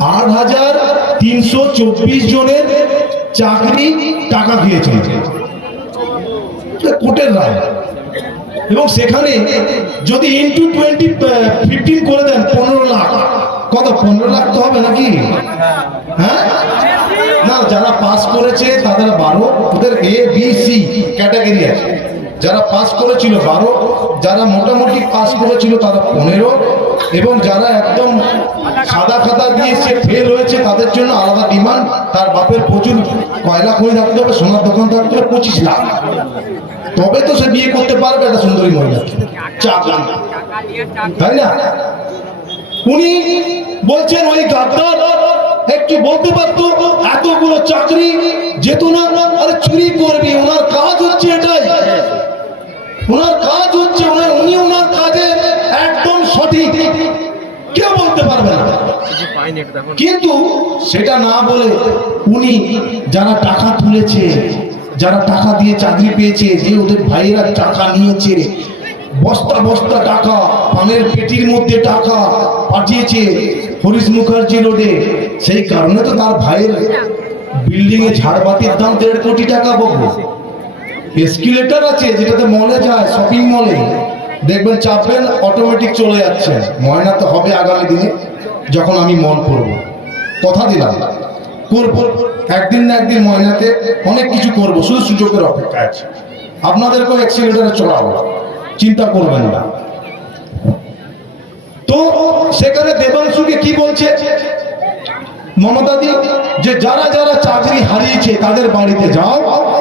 আট হাজার তিনশো চব্বিশ জনের চাকরি টাকা এটা কোর্টের রায়। এবং সেখানে যদি ইন্টু টোয়েন্টি ফিফটিন করে দেন, পনেরো লাখ। কত, পনেরো লাখ তো হবে নাকি? হ্যাঁ? না, যারা পাস করেছে, তাদের বারো, ওদের এ বি সি ক্যাটাগরি আছে। যারা পাস করেছিল বারো, যারা মোটামুটি পাস করেছিল তারা পনেরো এবং যারা একদম সাদা খাতা দিয়ে সে ফেল হয়েছে, তাদের জন্য আলাদা ডিমান্ড তার বাপের প্রচুর কয়লা খনি থাকতে হবে, সোনার দোকান থাকতে হবে পঁচিশ লাখ। তবে তো সে বিয়ে করতে পারবে একটা সুন্দরী মহিলাকে চাকরি তাই না? উনি বলছেন, ওই গাদ্দার একটু বলতে পারতো, এতগুলো চাকরি যেত না আরে চুরি করবি ওনার কাজ হচ্ছে এটাই ওনার কাজ হচ্ছে উনি- উনি ওনার কাজে একদম সঠিক কেউ বলতে পারবে না কিন্তু সেটা না বলে উনি যারা টাকা তুলেছে, যারা টাকা দিয়ে চাকরি পেয়েছে, যে ওদের ভাইয়েরা টাকা নিয়েছে, বস্তা বস্তা টাকা, পানের পেটির মধ্যে টাকা পাঠিয়েছে হরিশ মুখার্জি রোডে, সেই কারণে তো তার ভাইয়ের বিল্ডিং এ ঝাড়বাতির দাম দেড় কোটি টাকা বকবো এসকিলেটার আছে, যেটাতে মলে যায় শপিং মলে দেখবেন চাপবেন অটোমেটিক চলে যাচ্ছে। ময়না তো হবে আগামী দিনে। যখন আমি মন করব কথা দিলাম। করব। একদিন না একদিন ময়নাতে অনেক কিছু করব, শুধু সুযোগের অপেক্ষা আছে। আপনাদেরকেও এক্সিলেটারে চড়াবো। চিন্তা করবেন না। তো সেখানে দেবাংশুকে কি বলছে? মমতা মমতাদি, যে যারা যারা চাকরি হারিয়েছে তাদের বাড়িতে যাও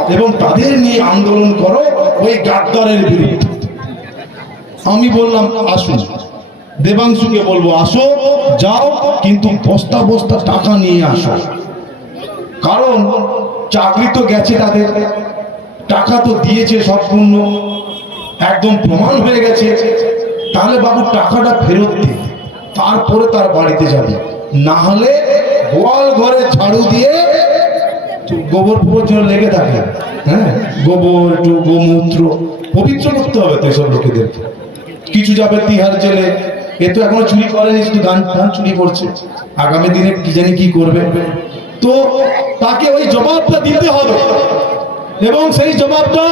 এবং তাদের নিয়ে আন্দোলন করো ওই গাদ্দারের বিরুদ্ধে। আমি বললাম, আসুন। দেবাংশুকে বলব, আসো, যাও, কিন্তু বস্তা বস্তা টাকা নিয়ে আসো। কারণ চাকরি তো গেছে তাদের, টাকা তো দিয়েছে সম্পূর্ণ একদম প্রমাণ হয়ে গেছে। তাহলে বাবু টাকাটা ফেরত দে, তারপরে তার বাড়িতে যাবে। না হলে গোয়াল ঘরে ঝাড়ু দিয়ে গোবর ফোবর যেন লেগে থাকে। হ্যাঁ গোবর, একটু গোমূত্র, পবিত্র করতে হবে তো এসব লোকেদের কিছু যাবে তিহার জেলে এ তো এখনও চুরি করেনি শুধু গান গান চুরি করছে। আগামী দিনে কি জানি কি করবে। তো তাকে ওই জবাবটা দিতে হবে এবং সেই জবাবটা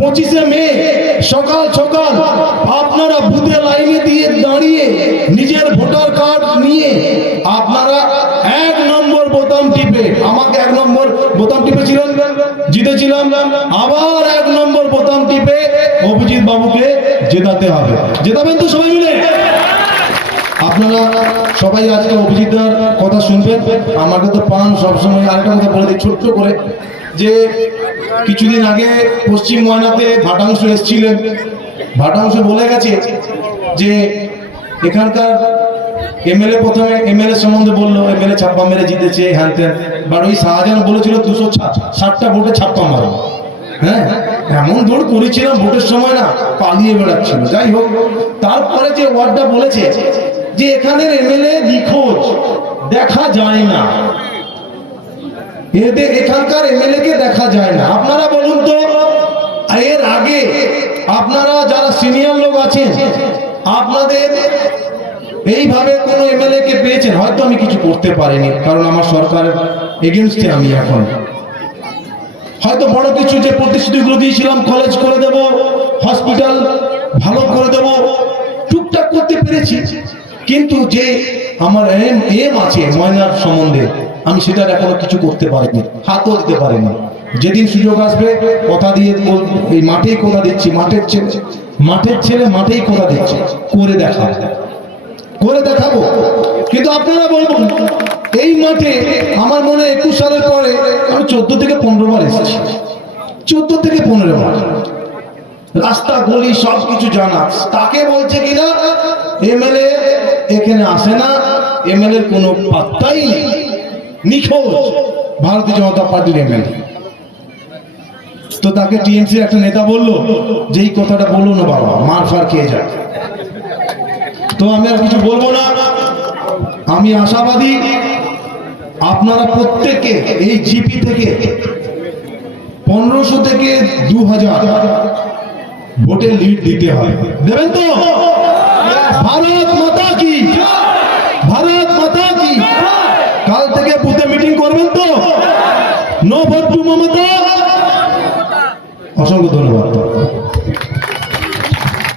পঁচিশে মে, সকাল সকাল আপনারা বুথে লাইনে দিয়ে দাঁড়িয়ে নিজের ভোটার কার্ড নিয়ে আপনারা এক নম্বর বোতাম টিপে, আমাকে এক নম্বর বোতাম টিপেছিলেন? জিতেছিলাম। আবার এক নম্বর বোতাম টিপে অভিজিৎ বাবুকে জেতাতে হবে। জেতাবেন তো সবাই মিলে? আপনারা সবাই আজকে অভিজিৎদার কথা শুনবেন। আমাকে তো পান সবসময়। আরেকটা কথা বলে দিই, ছোট্ট করে। যে কিছুদিন আগে পশ্চিম ময়নাতে ভাটাংশ এসেছিলেন। ভাটাংশ বলে গেছে যে এখানকার এমএলএ প্রথমে এমএলএ সম্বন্ধে বলল, এমএলএ ছাপ্পা মেরে জিতেছে হ্যান ত্যান বাট ওই শাহজাহান বলেছিল, দুশো ষাটটা ভোটে ছাপ্পা মারো। হ্যাঁ? এমন দৌড় করেছিলাম ভোটের সময় না, পালিয়ে বেড়াচ্ছিল। যাই হোক, তারপরে যে ওয়ার্ডটা বলেছে যে এখানের এমএলএ নিখোঁজ, দেখা যায় না। এদের এখানকার এমএলএ কে দেখা যায় না। আপনারা বলুন তো, এর আগে আপনারা যারা সিনিয়র লোক আছেন, আপনাদের এইভাবে কোন এমএলএ কে পেয়েছেন? হয়তো আমি কিছু করতে পারিনি, কারণ আমার সরকারের এগেনস্টে আমি এখন। হয়তো বড় কিছু যে প্রতিশ্রুতিগুলো দিয়েছিলাম কলেজ করে দেব হসপিটাল ভালো করে দেব, টুকটাক করতে পেরেছি। কিন্তু যে আমার এম এম আছে ময়নার সম্বন্ধে, আমি সেটার এখনও কিছু করতে পারিনি, হাতও দিতে পারিনি। যেদিন সুযোগ আসবে, কথা দিয়ে এই মাঠেই কথা দিচ্ছি, মাঠের ছেলে মাঠের ছেলে মাঠেই কথা দিচ্ছি, করে দেখা করে দেখাবো। কিন্তু আপনারা বলবেন এই মাঠে আমার মনে একুশ সালের পরে আমি চোদ্দ থেকে পনেরো বার এসেছি। চোদ্দ থেকে পনেরো বার। রাস্তা, গলি সব কিছু জানা। তাকে বলছে কিনা? এমএলএ এখানে আসে না, এমএলএ কোনো পাত্তাই নিখোঁজ ভারতীয় জনতা পার্টির এমএলএ। তো তাকে টিএমসির একটা নেতা বলল, যে এই কথাটা বলল না বাবা, মার ফার খেয়ে যায় তো আমি আর কিছু বলব না। আমি আশাবাদী, আপনারা প্রত্যেকে এই জিপি থেকে পনেরোশো থেকে দু হাজার ভোটে লিড দিতে হয় দেবেন তো? ভারত মাতা কি? ভারত মাতা কি? কাল থেকে বুথে মিটিং করবেন তো? No vote to Mamata? অসংখ্য ধন্যবাদ।